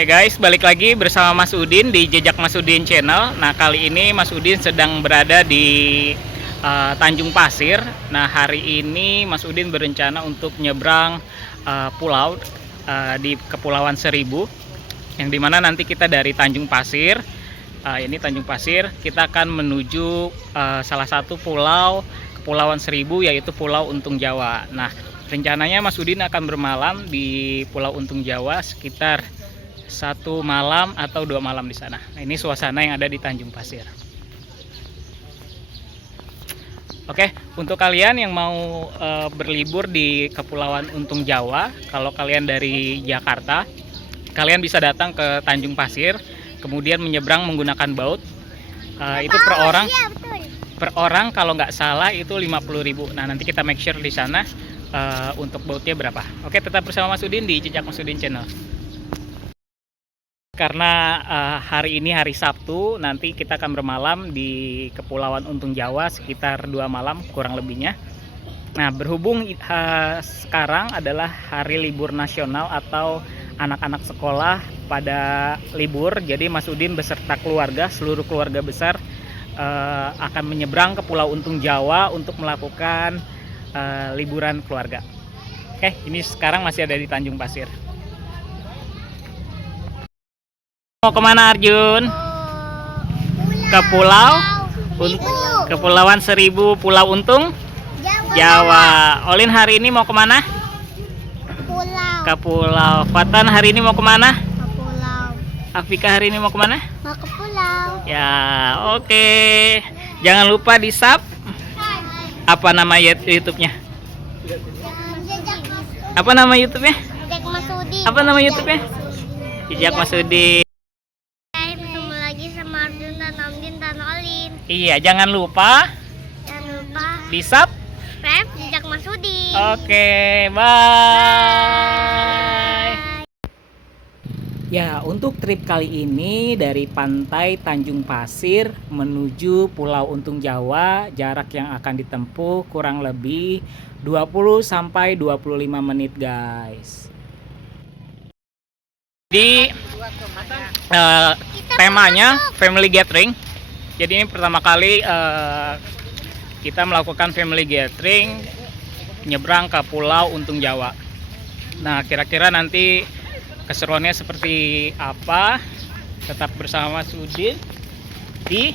Hai guys, balik lagi bersama Mas Udin di Jejak Mas Udin Channel. Nah, kali ini Mas Udin sedang berada di Tanjung Pasir. Nah, hari ini Mas Udin berencana untuk nyebrang pulau di Kepulauan Seribu, yang dimana nanti kita dari Tanjung Pasir, ini Tanjung Pasir, kita akan menuju salah satu pulau Kepulauan Seribu, yaitu Pulau Untung Jawa. Nah, rencananya Mas Udin akan bermalam di Pulau Untung Jawa sekitar 1 malam atau 2 malam di sana. Nah, ini suasana yang ada di Tanjung Pasir. Oke, untuk kalian yang mau berlibur di Kepulauan Untung Jawa, kalau kalian dari Jakarta, kalian bisa datang ke Tanjung Pasir, kemudian menyeberang menggunakan boat. Itu per orang kalau nggak salah itu 50.000. Nah, nanti kita make sure di sana untuk boatnya berapa. Oke, tetap bersama Mas Udin di Jejak Mas Udin Channel. Karena hari ini hari Sabtu, nanti kita akan bermalam di Kepulauan Untung Jawa sekitar 2 malam kurang lebihnya. Nah, berhubung sekarang adalah hari libur nasional atau anak-anak sekolah pada libur, jadi Mas Udin beserta keluarga, seluruh keluarga besar akan menyeberang ke Pulau Untung Jawa untuk melakukan liburan keluarga. Oke, ini sekarang masih ada di Tanjung Pasir. Mau kemana Arjun? Ke Kepulauan Seribu, Pulau Untung Jawa. Olin hari ini mau kemana? Ke pulau. Fatan hari ini mau kemana? Ke pulau. Afika hari ini mau kemana? Mau ke pulau. Ya, oke. Jangan lupa di sub. Apa nama YouTube-nya? Apa nama YouTube-nya? Jejak Mas Udin. Apa nama YouTube-nya? Jejak Mas Udin. Ketemu lagi sama Arjun dan Amdin dan Olin. Iya, jangan lupa di sub. Subscribe Jejak Mas Udin. Oke, bye. Ya, untuk trip kali ini dari pantai Tanjung Pasir menuju Pulau Untung Jawa, jarak yang akan ditempuh kurang lebih 20 sampai 25 menit, guys. Di temanya family gathering. Jadi ini pertama kali kita melakukan family gathering nyebrang ke Pulau Untung Jawa. Nah, kira-kira nanti keseruannya seperti apa? Tetap bersama Mas Udin di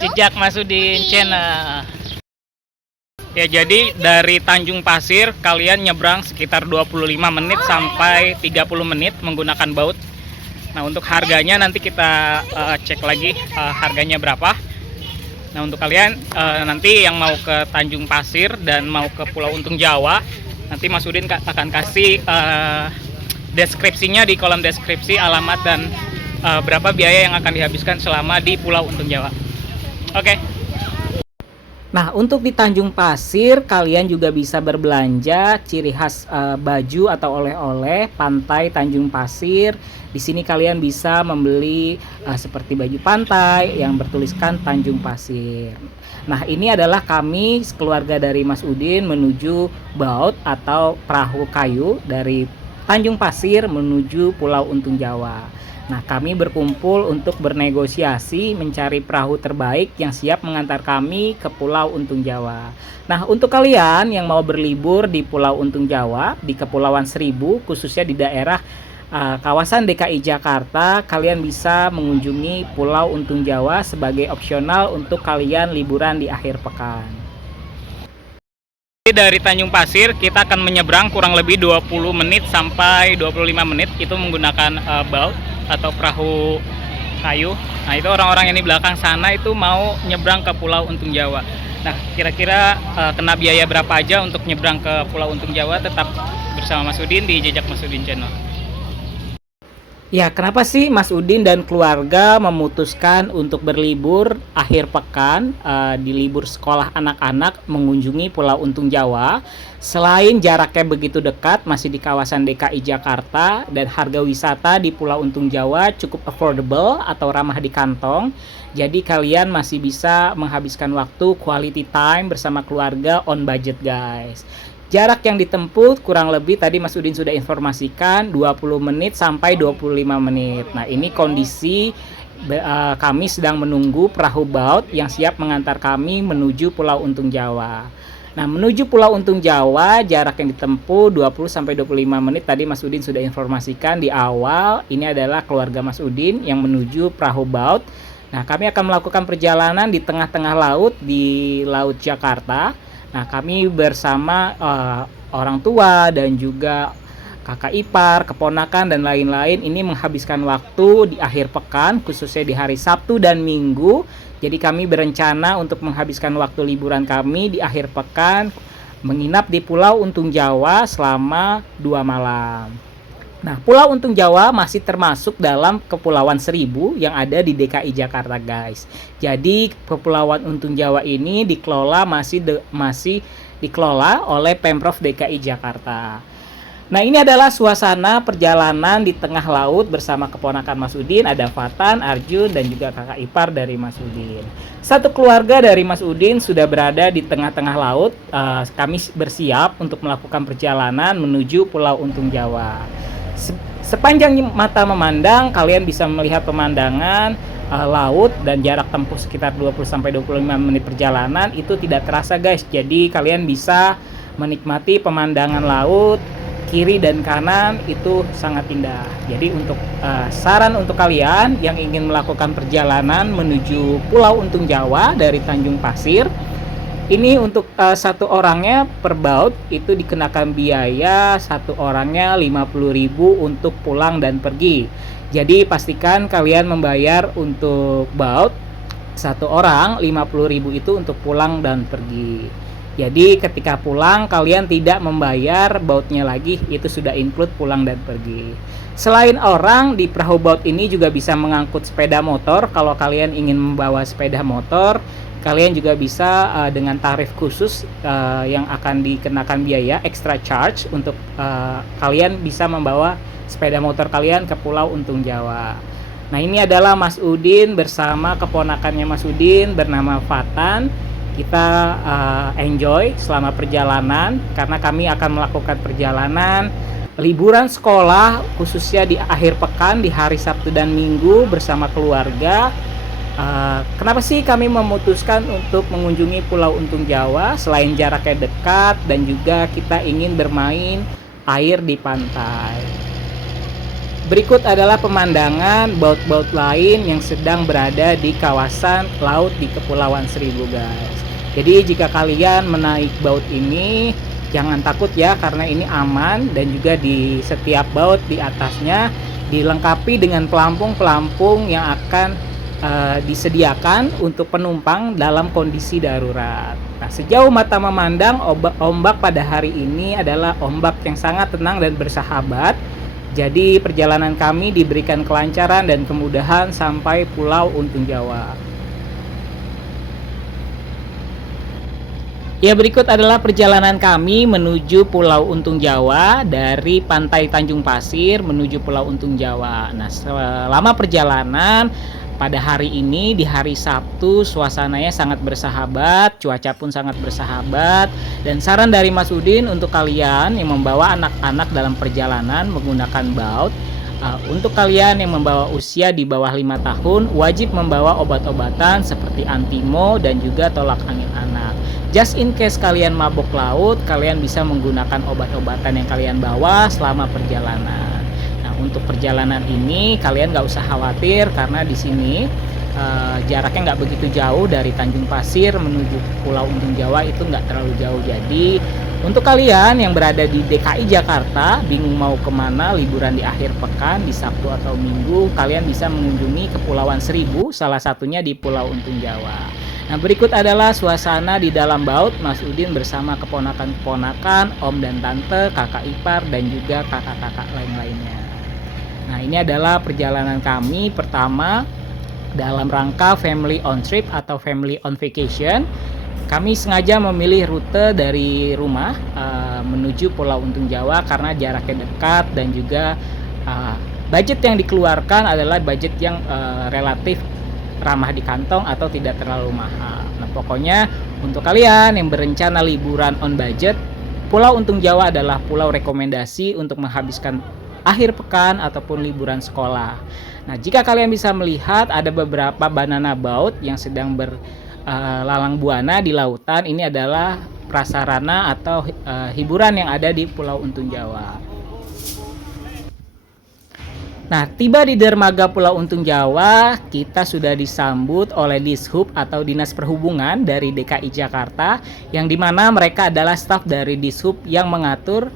Jejak Mas Udin Channel. Ya, jadi dari Tanjung Pasir kalian nyebrang sekitar 25 menit sampai 30 menit menggunakan boat. Nah, untuk harganya nanti kita cek lagi harganya berapa. Nah, untuk kalian nanti yang mau ke Tanjung Pasir dan mau ke Pulau Untung Jawa, nanti Mas Udin akan kasih deskripsinya di kolom deskripsi, alamat dan berapa biaya yang akan dihabiskan selama di Pulau Untung Jawa. Oke. Nah, untuk di Tanjung Pasir kalian juga bisa berbelanja ciri khas baju atau oleh-oleh pantai Tanjung Pasir. Di sini kalian bisa membeli seperti baju pantai yang bertuliskan Tanjung Pasir. Nah, ini adalah kami keluarga dari Mas Udin menuju boat atau perahu kayu dari Tanjung Pasir menuju Pulau Untung Jawa. Nah, kami berkumpul untuk bernegosiasi mencari perahu terbaik yang siap mengantar kami ke Pulau Untung Jawa. Nah, untuk kalian yang mau berlibur di Pulau Untung Jawa, di Kepulauan Seribu, khususnya di daerah kawasan DKI Jakarta, kalian bisa mengunjungi Pulau Untung Jawa sebagai opsional untuk kalian liburan di akhir pekan. Dari Tanjung Pasir kita akan menyeberang kurang lebih 20 menit sampai 25 menit itu menggunakan boat atau perahu kayu. Nah, itu orang-orang yang di belakang sana itu mau nyebrang ke Pulau Untung Jawa. Nah, kira-kira kena biaya berapa aja untuk nyebrang ke Pulau Untung Jawa? Tetap bersama Mas Udin di Jejak Mas Udin Channel. Ya, kenapa sih Mas Udin dan keluarga memutuskan untuk berlibur akhir pekan di libur sekolah anak-anak mengunjungi Pulau Untung Jawa? Selain jaraknya begitu dekat, masih di kawasan DKI Jakarta, dan harga wisata di Pulau Untung Jawa cukup affordable atau ramah di kantong. Jadi kalian masih bisa menghabiskan waktu quality time bersama keluarga on budget, guys. Jarak yang ditempuh kurang lebih tadi Mas Udin sudah informasikan 20 menit sampai 25 menit. Nah, ini kondisi kami sedang menunggu perahu baut yang siap mengantar kami menuju Pulau Untung Jawa. Nah, menuju Pulau Untung Jawa jarak yang ditempuh 20 sampai 25 menit tadi Mas Udin sudah informasikan di awal. Ini adalah keluarga Mas Udin yang menuju perahu baut. Nah, kami akan melakukan perjalanan di tengah-tengah laut di Laut Jakarta. Nah, kami bersama orang tua dan juga kakak ipar, keponakan, dan lain-lain ini menghabiskan waktu di akhir pekan, khususnya di hari Sabtu dan Minggu. Jadi kami berencana untuk menghabiskan waktu liburan kami di akhir pekan, menginap di Pulau Untung Jawa selama 2 malam. Nah, Pulau Untung Jawa masih termasuk dalam Kepulauan Seribu yang ada di DKI Jakarta, guys. Jadi, Kepulauan Untung Jawa ini dikelola masih dikelola oleh Pemprov DKI Jakarta. Nah, ini adalah suasana perjalanan di tengah laut bersama keponakan Mas Udin, ada Fatan, Arjun, dan juga kakak ipar dari Mas Udin. Satu keluarga dari Mas Udin sudah berada di tengah-tengah laut. Kami bersiap untuk melakukan perjalanan menuju Pulau Untung Jawa. Sepanjang mata memandang, kalian bisa melihat pemandangan laut dan jarak tempuh sekitar 20-25 menit perjalanan itu tidak terasa, guys. Jadi kalian bisa menikmati pemandangan laut kiri dan kanan itu sangat indah. Jadi untuk saran untuk kalian yang ingin melakukan perjalanan menuju Pulau Untung Jawa dari Tanjung Pasir, ini untuk satu orangnya per baut itu dikenakan biaya satu orangnya 50.000 untuk pulang dan pergi. Jadi pastikan kalian membayar untuk baut satu orang 50.000 itu untuk pulang dan pergi. Jadi ketika pulang kalian tidak membayar bautnya lagi, itu sudah include pulang dan pergi. Selain orang, di perahu baut ini juga bisa mengangkut sepeda motor. Kalau kalian ingin membawa sepeda motor, kalian juga bisa dengan tarif khusus yang akan dikenakan biaya extra charge untuk kalian bisa membawa sepeda motor kalian ke Pulau Untung Jawa. Nah, ini adalah Mas Udin bersama keponakannya Mas Udin bernama Fatan. Kita enjoy selama perjalanan karena kami akan melakukan perjalanan liburan sekolah khususnya di akhir pekan di hari Sabtu dan Minggu bersama keluarga. Kenapa sih kami memutuskan untuk mengunjungi Pulau Untung Jawa? Selain jaraknya dekat dan juga kita ingin bermain air di pantai. Berikut adalah pemandangan baut-baut lain yang sedang berada di kawasan laut di Kepulauan Seribu, guys. Jadi jika kalian menaik baut ini jangan takut ya, karena ini aman, dan juga di setiap baut di atasnya dilengkapi dengan pelampung-pelampung yang akan disediakan untuk penumpang dalam kondisi darurat. Nah, sejauh mata memandang, ombak pada hari ini adalah ombak yang sangat tenang dan bersahabat. Jadi perjalanan kami diberikan kelancaran dan kemudahan sampai Pulau Untung Jawa. Ya, berikut adalah perjalanan kami menuju Pulau Untung Jawa dari Pantai Tanjung Pasir menuju Pulau Untung Jawa. Nah, selama perjalanan pada hari ini, di hari Sabtu, suasananya sangat bersahabat, cuaca pun sangat bersahabat. Dan saran dari Mas Udin untuk kalian yang membawa anak-anak dalam perjalanan menggunakan baut, untuk kalian yang membawa usia di bawah 5 tahun, wajib membawa obat-obatan seperti antimo dan juga tolak angin anak. Just in case kalian mabuk laut, kalian bisa menggunakan obat-obatan yang kalian bawa selama perjalanan. Untuk perjalanan ini kalian nggak usah khawatir karena di sini jaraknya nggak begitu jauh dari Tanjung Pasir menuju Pulau Untung Jawa, itu nggak terlalu jauh. Jadi untuk kalian yang berada di DKI Jakarta bingung mau kemana liburan di akhir pekan di Sabtu atau Minggu, kalian bisa mengunjungi Kepulauan Seribu, salah satunya di Pulau Untung Jawa. Nah, berikut adalah suasana di dalam baut Mas Udin bersama keponakan-keponakan, om dan tante, kakak ipar, dan juga kakak-kakak lain-lainnya. Nah, ini adalah perjalanan kami pertama dalam rangka family on trip atau family on vacation. Kami sengaja memilih rute dari rumah menuju Pulau Untung Jawa karena jaraknya dekat dan juga budget yang dikeluarkan adalah budget yang relatif ramah di kantong atau tidak terlalu mahal. Nah, pokoknya untuk kalian yang berencana liburan on budget, Pulau Untung Jawa adalah pulau rekomendasi untuk menghabiskan akhir pekan ataupun liburan sekolah. Nah, jika kalian bisa melihat ada beberapa banana boat yang sedang berlalang buana di lautan, ini adalah prasarana atau hiburan yang ada di Pulau Untung Jawa. Nah, tiba di dermaga Pulau Untung Jawa, kita sudah disambut oleh Dishub atau Dinas Perhubungan dari DKI Jakarta, yang dimana mereka adalah staf dari Dishub yang mengatur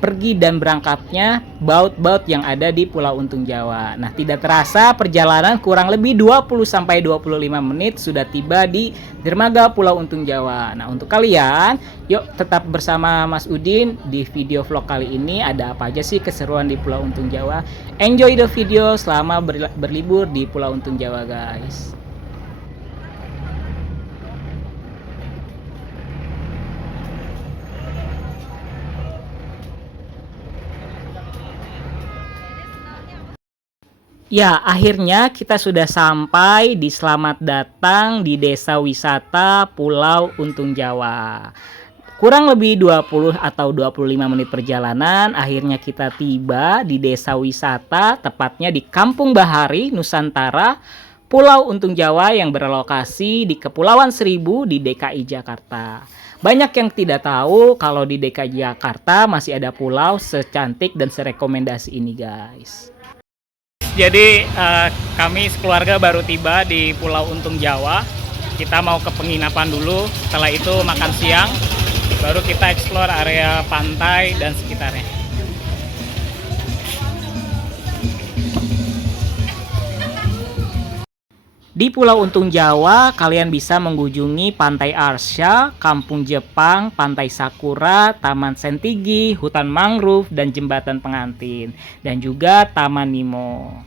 pergi dan berangkatnya baut-baut yang ada di Pulau Untung Jawa. Nah, tidak terasa perjalanan kurang lebih 20-25 menit sudah tiba di dermaga Pulau Untung Jawa. Nah, untuk kalian, yuk tetap bersama Mas Udin di video vlog kali ini. Ada apa aja sih keseruan di Pulau Untung Jawa? Enjoy the video selama berlibur di Pulau Untung Jawa, guys. Ya, akhirnya kita sudah sampai di Selamat Datang di Desa Wisata Pulau Untung Jawa. Kurang lebih 20 atau 25 menit perjalanan, akhirnya kita tiba di Desa Wisata, tepatnya di Kampung Bahari, Nusantara, Pulau Untung Jawa yang berlokasi di Kepulauan Seribu di DKI Jakarta. Banyak yang tidak tahu kalau di DKI Jakarta masih ada pulau secantik dan serekomendasi ini, guys. Jadi kami sekeluarga baru tiba di Pulau Untung Jawa. Kita mau ke penginapan dulu, setelah itu makan siang, baru kita explore area pantai dan sekitarnya. Di Pulau Untung Jawa, kalian bisa mengunjungi Pantai Arsha, Kampung Jepang, Pantai Sakura, Taman Sentigi, Hutan Mangrove, dan Jembatan Pengantin, dan juga Taman Nemo.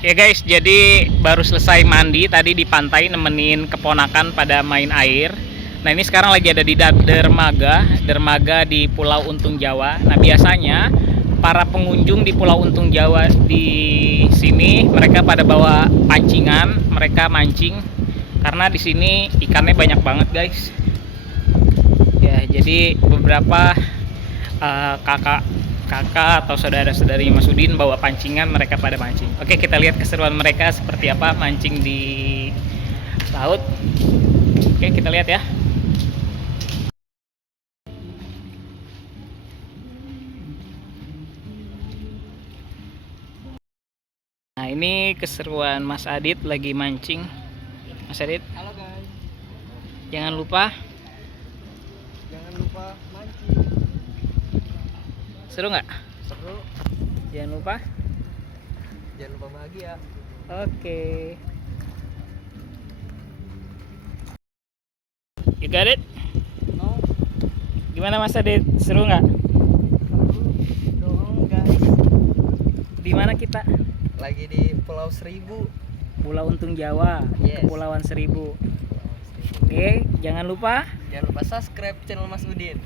Ya guys, jadi baru selesai mandi tadi di pantai nemenin keponakan pada main air. Nah, ini sekarang lagi ada di dermaga di Pulau Untung Jawa. Nah, biasanya para pengunjung di Pulau Untung Jawa di sini mereka pada bawa pancingan, mereka mancing karena di sini ikannya banyak banget, guys. Ya, jadi beberapa kakak atau saudara-saudari Mas Udin bawa pancingan, mereka pada mancing. Oke, kita lihat keseruan mereka seperti apa mancing di laut. Oke, kita lihat ya. Nah, ini keseruan Mas Adit lagi mancing. Mas Adit, halo guys, jangan lupa mancing. seru nggak? Seru. Jangan lupa Bahagia. Oke. You got it? No. Gimana Mas Adit? Seru nggak? Dong guys. Di mana kita? Lagi di Pulau Seribu. Pulau Untung Jawa, Yes. Kepulauan Seribu. Oke, jangan lupa Subscribe channel Mas Udin.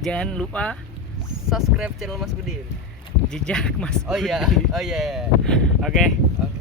Jangan lupa Subscribe channel Mas Udin. jejak Mas Oh iya, Udin. oh iya. Oke. Oke.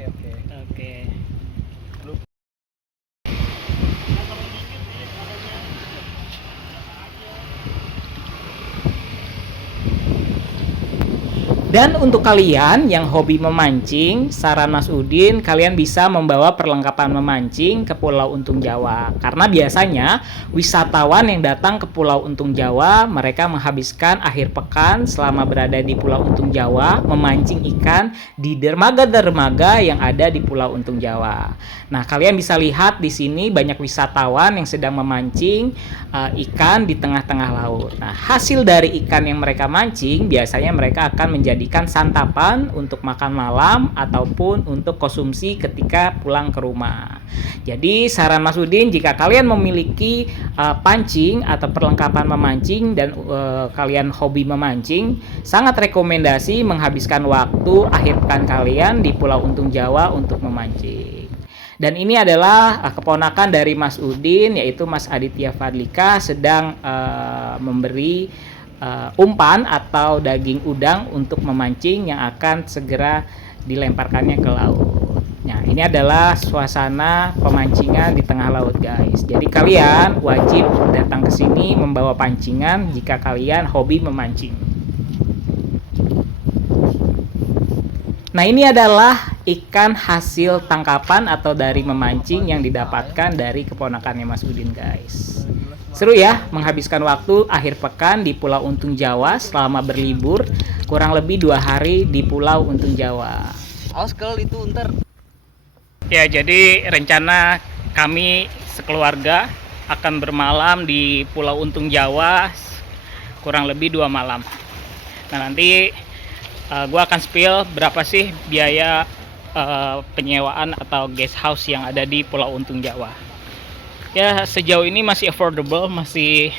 Dan untuk kalian yang hobi memancing, saran Mas Udin, kalian bisa membawa perlengkapan memancing ke Pulau Untung Jawa. Karena biasanya wisatawan yang datang ke Pulau Untung Jawa, mereka menghabiskan akhir pekan selama berada di Pulau Untung Jawa memancing ikan di dermaga-dermaga yang ada di Pulau Untung Jawa. Nah, kalian bisa lihat di sini banyak wisatawan yang sedang memancing ikan di tengah-tengah laut. Nah, hasil dari ikan yang mereka mancing biasanya mereka akan menjadikan dijadikan santapan untuk makan malam ataupun untuk konsumsi ketika pulang ke rumah. Jadi saran Mas Udin, jika kalian memiliki pancing atau perlengkapan memancing dan kalian hobi memancing, sangat rekomendasi menghabiskan waktu akhir pekan kalian di Pulau Untung Jawa untuk memancing. Dan ini adalah keponakan dari Mas Udin, yaitu Mas Aditya Fadlika, sedang memberi umpan atau daging udang untuk memancing yang akan segera dilemparkannya ke laut. Nah, ini adalah suasana pemancingan di tengah laut, guys. Jadi kalian wajib datang ke sini membawa pancingan jika kalian hobi memancing. Nah, ini adalah ikan hasil tangkapan atau dari memancing yang didapatkan dari keponakannya Mas Udin, guys. Seru ya menghabiskan waktu akhir pekan di Pulau Untung Jawa selama berlibur kurang lebih 2 hari di Pulau Untung Jawa. Awas kalau itu ntar. Ya, jadi rencana kami sekeluarga akan bermalam di Pulau Untung Jawa kurang lebih 2 malam. Nah, nanti gue akan spill berapa sih biaya penyewaan atau guest house yang ada di Pulau Untung Jawa. Ya, sejauh ini masih affordable, masih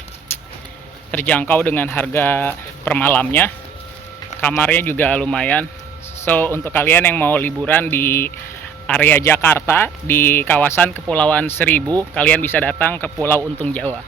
terjangkau dengan harga per malamnya. Kamarnya juga lumayan. So, untuk kalian yang mau liburan di area Jakarta, di kawasan Kepulauan Seribu, kalian bisa datang ke Pulau Untung Jawa.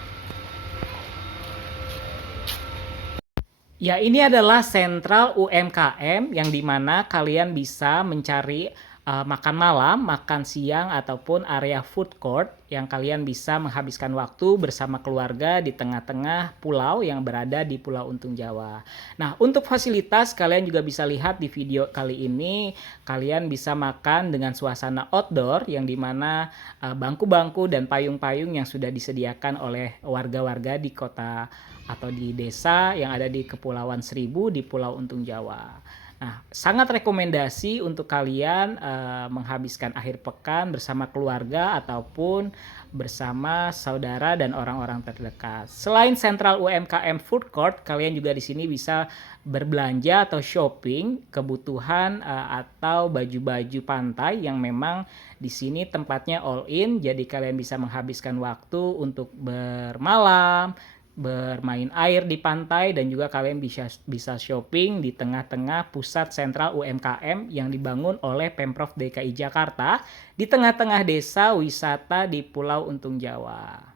Ya, ini adalah sentral UMKM yang dimana kalian bisa mencari makan malam, makan siang, ataupun area food court yang kalian bisa menghabiskan waktu bersama keluarga di tengah-tengah pulau yang berada di Pulau Untung Jawa. Nah, untuk fasilitas kalian juga bisa lihat di video kali ini, kalian bisa makan dengan suasana outdoor yang dimana bangku-bangku dan payung-payung yang sudah disediakan oleh warga-warga di kota atau di desa yang ada di Kepulauan Seribu di Pulau Untung Jawa. Nah, sangat rekomendasi untuk kalian menghabiskan akhir pekan bersama keluarga ataupun bersama saudara dan orang-orang terdekat. Selain sentral UMKM Food Court, kalian juga di sini bisa berbelanja atau shopping kebutuhan atau baju-baju pantai yang memang di sini tempatnya all in. Jadi kalian bisa menghabiskan waktu untuk bermalam, bermain air di pantai, dan juga kalian bisa shopping di tengah-tengah pusat sentral UMKM yang dibangun oleh Pemprov DKI Jakarta di tengah-tengah desa wisata di Pulau Untung Jawa.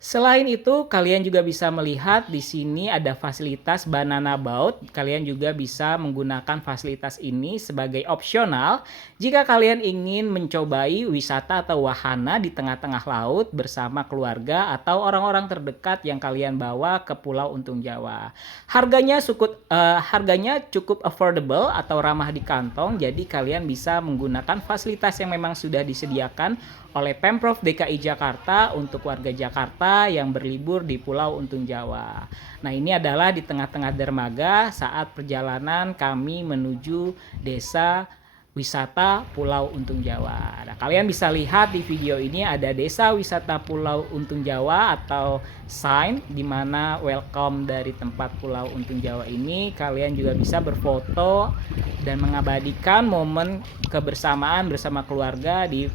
Selain itu, kalian juga bisa melihat di sini ada fasilitas banana boat. Kalian juga bisa menggunakan fasilitas ini sebagai opsional jika kalian ingin mencobai wisata atau wahana di tengah-tengah laut bersama keluarga atau orang-orang terdekat yang kalian bawa ke Pulau Untung Jawa. Harganya cukup affordable atau ramah di kantong, jadi kalian bisa menggunakan fasilitas yang memang sudah disediakan oleh Pemprov DKI Jakarta untuk warga Jakarta yang berlibur di Pulau Untung Jawa. Nah, ini adalah di tengah-tengah dermaga saat perjalanan kami menuju desa wisata Pulau Untung Jawa. Nah, kalian bisa lihat di video ini ada desa wisata Pulau Untung Jawa atau sign di mana welcome dari tempat Pulau Untung Jawa ini. Kalian juga bisa berfoto dan mengabadikan momen kebersamaan bersama keluarga di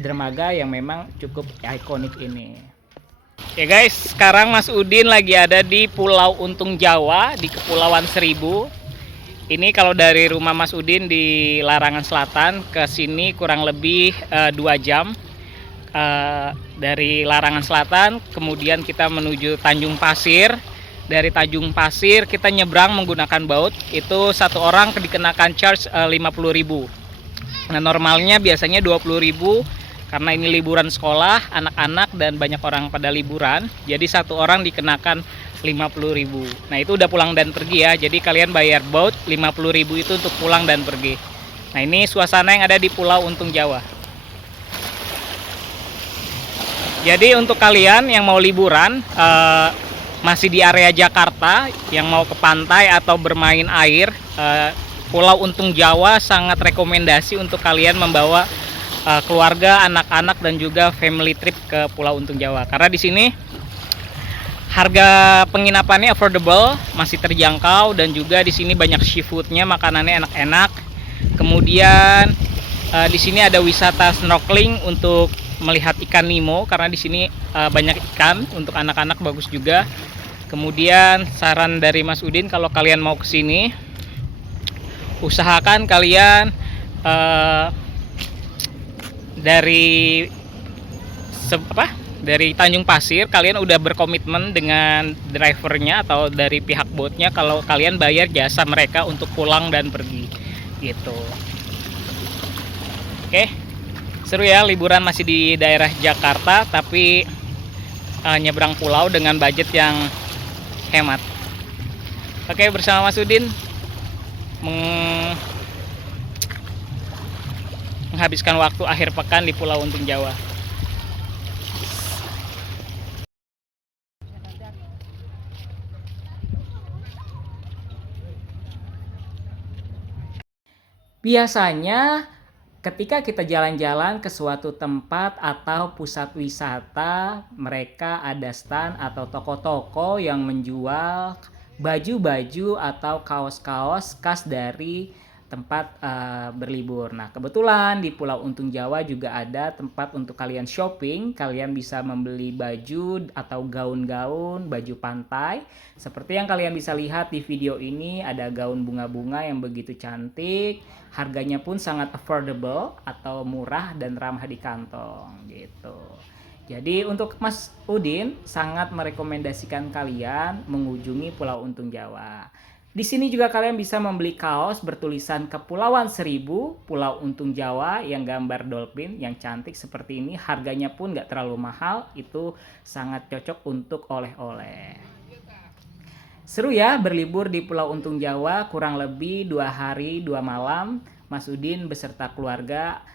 dermaga yang memang cukup ikonik ini. Oke guys, sekarang Mas Udin lagi ada di Pulau Untung Jawa di Kepulauan Seribu. Ini kalau dari rumah Mas Udin di Larangan Selatan ke sini kurang lebih 2 jam. Dari Larangan Selatan kemudian kita menuju Tanjung Pasir. Dari Tanjung Pasir kita nyebrang menggunakan boat. Itu satu orang dikenakan charge 50.000. Nah, normalnya biasanya 20.000. Karena ini liburan sekolah, anak-anak dan banyak orang pada liburan, jadi satu orang dikenakan 50.000. Nah, itu udah pulang dan pergi ya. Jadi kalian bayar boat 50.000 itu untuk pulang dan pergi. Nah, ini suasana yang ada di Pulau Untung Jawa. Jadi untuk kalian yang mau liburan masih di area Jakarta, yang mau ke pantai atau bermain air, Pulau Untung Jawa sangat rekomendasi untuk kalian membawa keluarga, anak-anak dan juga family trip ke Pulau Untung Jawa. Karena di sini Harga penginapannya affordable, masih terjangkau, dan juga di sini banyak seafoodnya, makanannya enak-enak. Kemudian di sini ada wisata snorkeling untuk melihat ikan Nemo, karena di sini banyak ikan untuk anak-anak, bagus juga. Kemudian saran dari Mas Udin, kalau kalian mau ke sini, usahakan kalian dari Tanjung Pasir kalian udah berkomitmen dengan drivernya atau dari pihak boatnya kalau kalian bayar jasa mereka untuk pulang dan pergi gitu. Oke, seru ya, liburan masih di daerah Jakarta tapi nyebrang pulau dengan budget yang hemat. Oke, bersama Mas Udin menghabiskan waktu akhir pekan di Pulau Untung Jawa. Biasanya ketika kita jalan-jalan ke suatu tempat atau pusat wisata, mereka ada stand atau toko-toko yang menjual baju-baju atau kaos-kaos khas dari tempat berlibur. Nah, kebetulan di Pulau Untung Jawa juga ada tempat untuk kalian shopping. Kalian bisa membeli baju atau gaun-gaun, baju pantai. Seperti yang kalian bisa lihat di video ini, ada gaun bunga-bunga yang begitu cantik. Harganya pun sangat affordable atau murah dan ramah di kantong gitu. Jadi untuk Mas Udin sangat merekomendasikan kalian mengunjungi Pulau Untung Jawa. Di sini juga kalian bisa membeli kaos bertulisan Kepulauan Seribu, Pulau Untung Jawa yang gambar dolphin yang cantik seperti ini. Harganya pun nggak terlalu mahal, itu sangat cocok untuk oleh-oleh. Seru ya berlibur di Pulau Untung Jawa, kurang lebih 2 hari 2 malam. Mas Udin beserta keluarga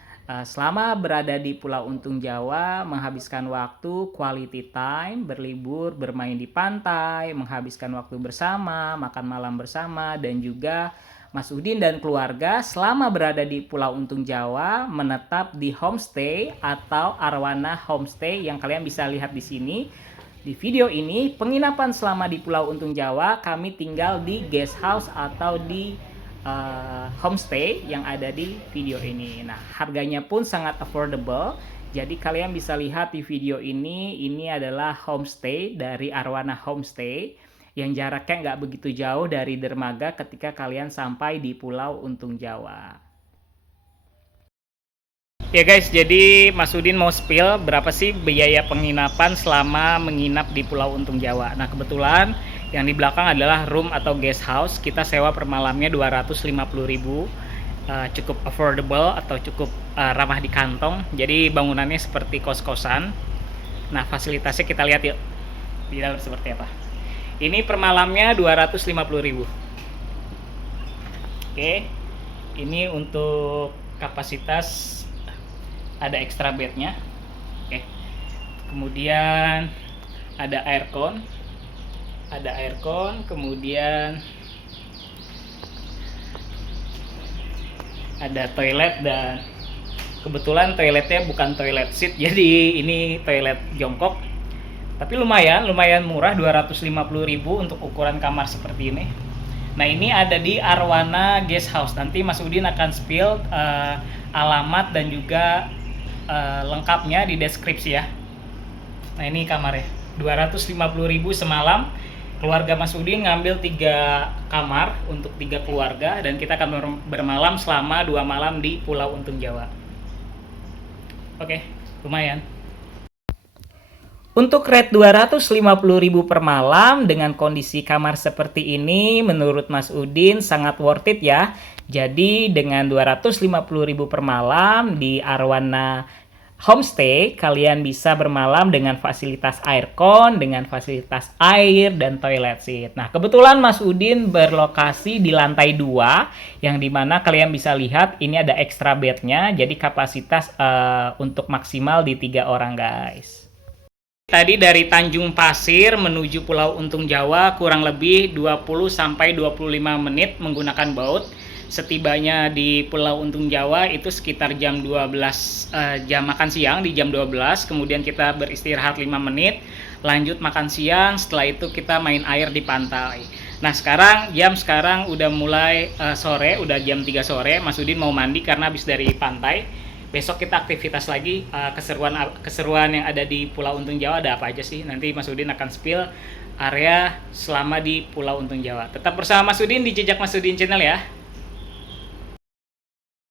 selama berada di Pulau Untung Jawa menghabiskan waktu quality time, berlibur, bermain di pantai, menghabiskan waktu bersama, makan malam bersama, dan juga Mas Udin dan keluarga selama berada di Pulau Untung Jawa menetap di homestay atau Arwana Homestay yang kalian bisa lihat di sini. Di video ini, penginapan selama di Pulau Untung Jawa, kami tinggal di guest house atau di homestay yang ada di video ini. Nah, harganya pun sangat affordable. Jadi kalian bisa lihat di video ini adalah homestay dari Arwana Homestay yang jaraknya nggak begitu jauh dari dermaga ketika kalian sampai di Pulau Untung Jawa. Ya guys, jadi Mas Udin mau spill berapa sih biaya penginapan selama menginap di Pulau Untung Jawa. Nah, kebetulan yang di belakang adalah room atau guest house. Kita sewa per malamnya 250.000. Cukup affordable atau cukup ramah di kantong. Jadi bangunannya seperti kos-kosan. Nah, fasilitasnya kita lihat yuk di dalam seperti apa. Ini per malamnya 250.000. Oke. Ini untuk kapasitas, ada extra bednya. Oke. Kemudian ada aircon. Kemudian ada toilet, dan kebetulan toiletnya bukan toilet seat, jadi ini toilet jongkok. Tapi lumayan murah, 250.000 untuk ukuran kamar seperti ini. Nah, ini ada di Arwana Guest House. Nanti Mas Udin akan spill alamat dan juga lengkapnya di deskripsi ya. Nah, ini kamarnya 250.000 semalam. Keluarga Mas Udin ngambil 3 kamar untuk 3 keluarga, dan kita akan bermalam selama 2 malam di Pulau Untung Jawa. Oke, lumayan. Untuk rate 250.000 per malam dengan kondisi kamar seperti ini, menurut Mas Udin sangat worth it ya. Jadi dengan 250.000 per malam di Arwana Homestay, kalian bisa bermalam dengan fasilitas aircon, dengan fasilitas air, dan toilet seat. Nah, kebetulan Mas Udin berlokasi di lantai 2, yang dimana kalian bisa lihat ini ada extra bednya, jadi kapasitas untuk maksimal di 3 orang guys. Tadi dari Tanjung Pasir menuju Pulau Untung Jawa kurang lebih 20-25 menit menggunakan boat. setibanya di Pulau Untung Jawa itu sekitar jam 12, jam makan siang di jam 12, kemudian kita beristirahat 5 menit, lanjut makan siang, setelah itu kita main air di pantai. Nah sekarang udah mulai sore, udah jam 3 sore, Mas Udin mau mandi karena habis dari pantai. Besok kita aktivitas lagi, keseruan yang ada di Pulau Untung Jawa ada apa aja sih? Nanti Mas Udin akan spill area selama di Pulau Untung Jawa. Tetap bersama Mas Udin di Jejak Mas Udin Channel ya.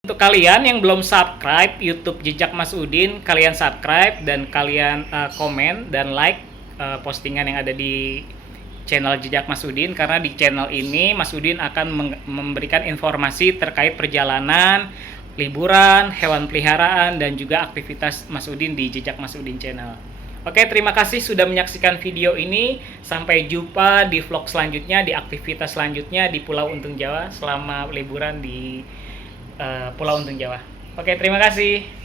Untuk kalian yang belum subscribe YouTube Jejak Mas Udin, kalian subscribe dan kalian komen dan like postingan yang ada di channel Jejak Mas Udin, karena di channel ini Mas Udin akan memberikan informasi terkait perjalanan, liburan, hewan peliharaan, dan juga aktivitas Mas Udin di Jejak Mas Udin Channel. Oke, terima kasih sudah menyaksikan video ini. Sampai jumpa di vlog selanjutnya, di aktivitas selanjutnya di Pulau Untung Jawa selama liburan di Pulau Untung Jawa. Oke, terima kasih.